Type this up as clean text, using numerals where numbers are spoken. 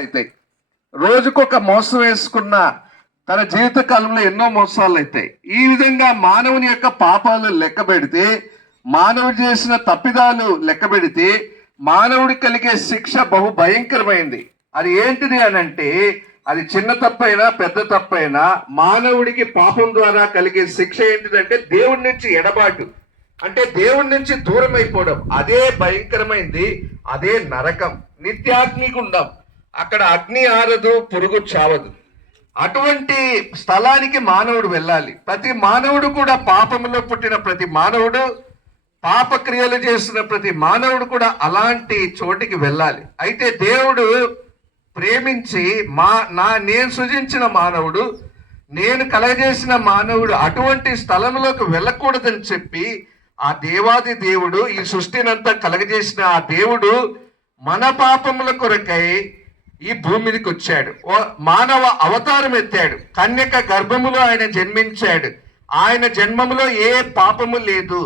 అవుతాయి. రోజుకొక మోసం వేసుకున్న తన జీవిత కాలంలో ఎన్నో మోసాలు అవుతాయి. ఈ విధంగా మానవుని యొక్క పాపాలు లెక్క పెడితే, మానవుడు చేసిన తప్పిదాలు లెక్క పెడితే మానవుడికి కలిగే శిక్ష బహు భయంకరమైంది. అది ఏంటిది అని అంటే, అది చిన్న తప్పైనా పెద్ద తప్పైనా మానవుడికి పాపం ద్వారా కలిగే శిక్ష ఏంటిదంటే దేవుడి నుంచి ఎడబాటు, అంటే దేవుడి నుంచి దూరం అయిపోవడం. అదే భయంకరమైంది, అదే నరకం, నిత్యాగ్నిగుండం. అక్కడ అగ్ని ఆరదు, పురుగు చావదు. అటువంటి స్థలానికి మానవుడు వెళ్ళాలి. ప్రతి మానవుడు కూడా పాపములో పుట్టిన ప్రతి మానవుడు, పాపక్రియలు చేసిన ప్రతి మానవుడు కూడా అలాంటి చోటికి వెళ్ళాలి. అయితే దేవుడు ప్రేమించి నేను సృజించిన మానవుడు, నేను కలగజేసిన మానవుడు అటువంటి స్థలంలోకి వెళ్ళకూడదని చెప్పి ఆ దేవాది దేవుడు, ఈ సృష్టినంతా కలగజేసిన ఆ దేవుడు మన పాపముల కొరకై ఈ భూమి మీదకి వచ్చాడు. మానవ అవతారం ఎత్తాడు. కన్యక గర్భములో ఆయన జన్మించాడు. ఆయన జన్మములో ఏ పాపము లేదు.